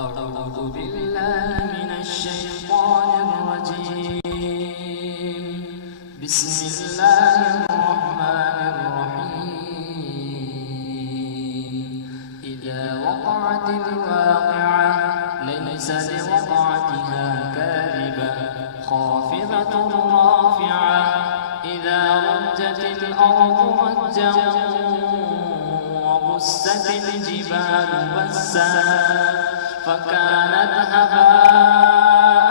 أعوذ بالله من الشيطان الرجيم. بسم الله الرحمن الرحيم. إذا وقعت الواقعة ليس لوقعتها كاذبة خافضة رافعة. إذا رجت الأرض رجا وبست الجبال بسا فكانت هباء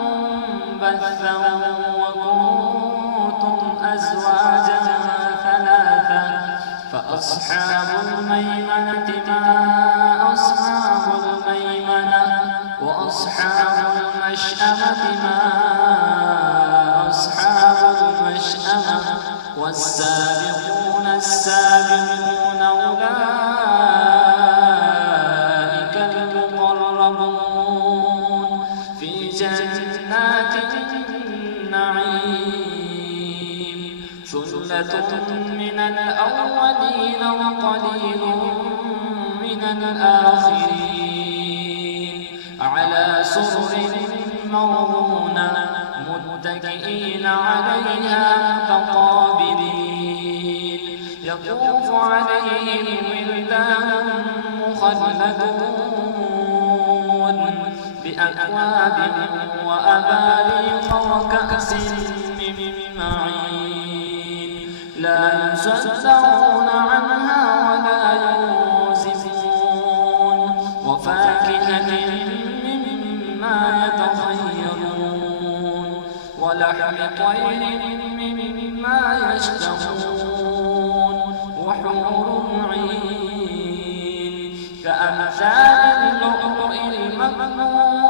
منبثا وكنتم أزواجا ثلاثا فأصحاب الميمنة ما أصحاب الميمنة وأصحاب المشأمة ما أصحاب المشأمة والسابقون السابقون أولئك المقربون في جنات النعيم. ثلة من الأولين وقليل من الآخرين على سرر موضونة متكئين عليها متقابلين. يطوف عليهم ولدان مخلدون بأكواب وأباريق وكأس من معين لا يصدعون عنها ولا ينزفون وفاكهة مما يتخيرون ولحم طير مما يشتهون وحور عين كأمثال اللؤلؤ المكنون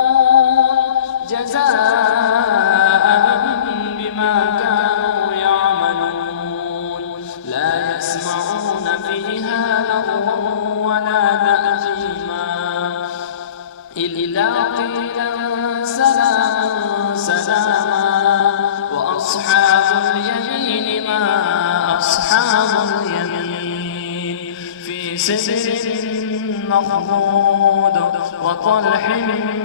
جزاء بما كانوا يعملون. لا يسمعون فيها لغوا ولا تأثيما إلا قيلا سلاما سلاما. وأصحاب اليمين ما أصحاب اليمين في سدر مخضود وطلح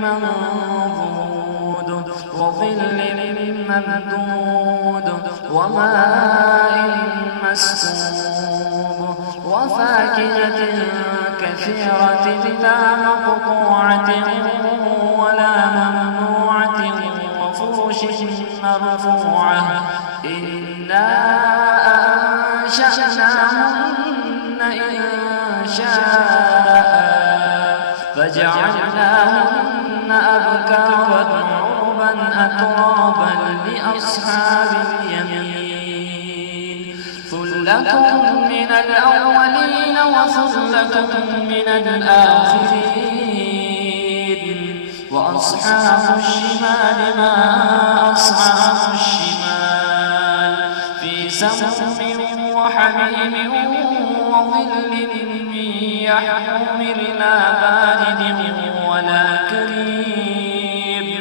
منضود وظل ممدود وماء مسكوب وفاكهة كثيرة لا مقطوعة ولا ممنوعة وفرش مرفوعة. إنا أنشأناهن إنشاء فجعلناهن أبكارا عربا أترابا لأصحاب اليمين. ثلة من الأولين وثلة من الآخرين. وأصحاب الشمال ما أصحاب الشمال في سموم وحميم وظل من يحموم لا بارد ولا كريم.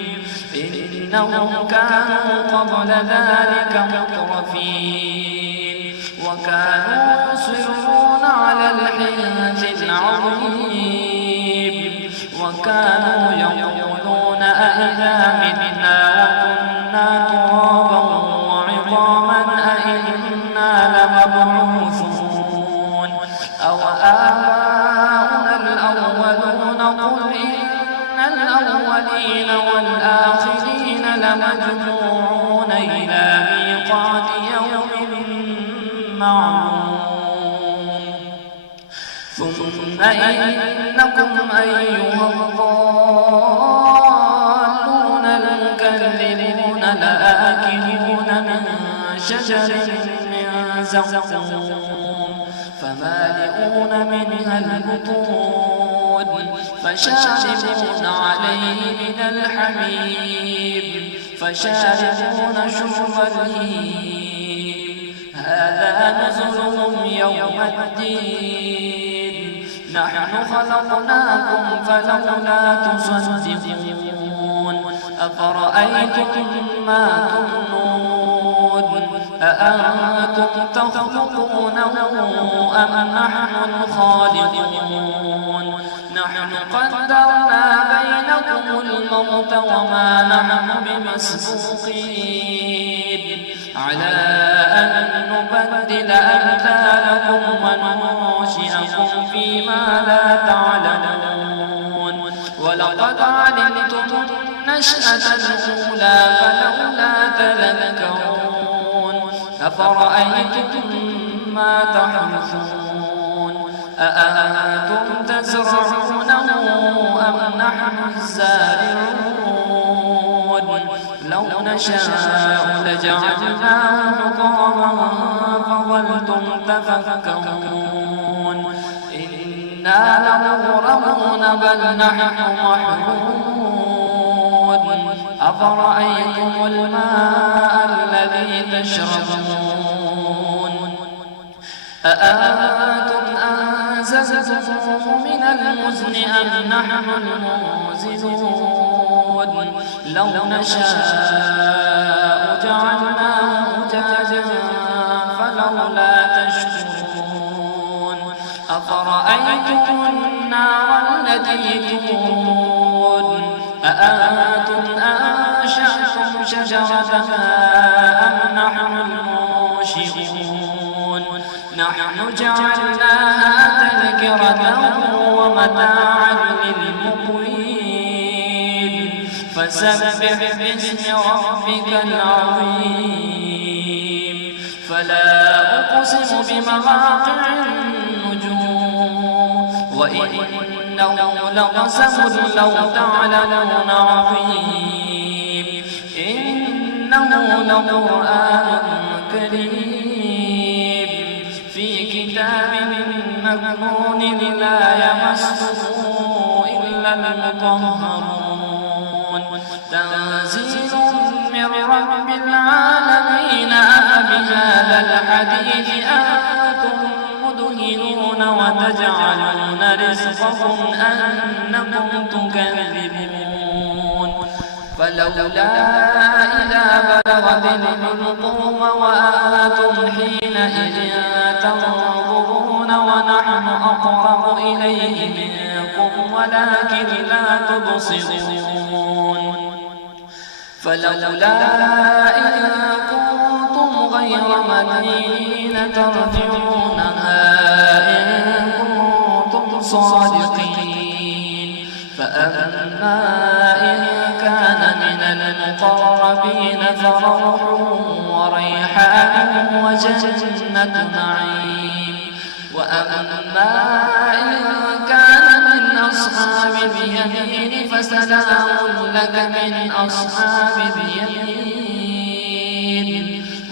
إنهم كانوا قبل ذلك مترفين وكانوا يصرون على الحنث العظيم وكانوا يقولون أئذا متنا وكنا ترابا وعظاما أئنا لمبعوثون أو آباؤنا الأولون. قل إن الأولين والآخرين لمجموعون إلى ميقات يوم معلوم. ثم إنكم أيها الضالون المكذبون لآكلون من شجر من زقوم فمالئون منها البطون فشاربون عليه من الحميم فشاربون شرب الهيم. هذا نزلهم يوم الدين. نحن خلقناكم فلولا تصدقون. أفرأيتم ما تمنون أأنتم تخلقونه أم نحن الخالقون. نحن قدرنا الموت وما نحن بمسبوقين على أن نبدل أمثالكم وننشئكم فيما لا تعلمون ولقد علمتم النشأة الأولى فلولا تذكرون أفرأيتم ما تحرثون أأنتم تزرعونه أم نحن الزارعون لو نشاء لجعلناه حطاما فظلتم تفكرون إنا لمغرمون بل نحن محرومون أفرأيتم الماء الذي تشربون أأنتم أنزلتموه من المزن أم نحن المنزلون لو نشاء جعلناه أجاجا فلولا تشكرون أفرأيتم النار التي تورون أأنتم أنشأتم شجرتها أم نحن المنشئون نحن جعلناها تذكرة ومتاعا للمقوين فسبح باسم ربك العظيم فلا أقسم بمواقع النجوم وإنه لقسم لو تعلمون عظيم إنه لقرآن كريم في كتاب مكنون لا يمسه إلا المطهرون تنزيل من رب العالمين أفبهذا الحديث أنتم مدهنون وتجعلون رزقكم أنكم تكذبون فلولا إذا بلغت الحلقوم وأنتم حينئذ تنظرون ونحن أقرب إليه منكم ولكن لا تبصرون فلولا إن كنتم غير مدينين ترجعونها إن كنتم صادقين فأما إن كان من المقربين فروح وريحان وجنة نعيم وأما إن كان من أصحاب اليمين فسلام لك من أصحاب اليمين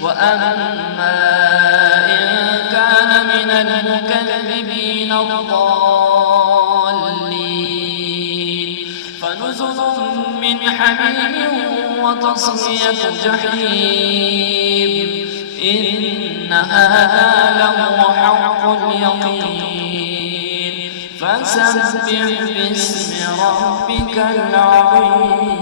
وأما إن كان من المكذبين الضالين فنزل من حميم وتصلية جحيم إن هذا لهو حق اليقين فسبح باسم ربك العظيم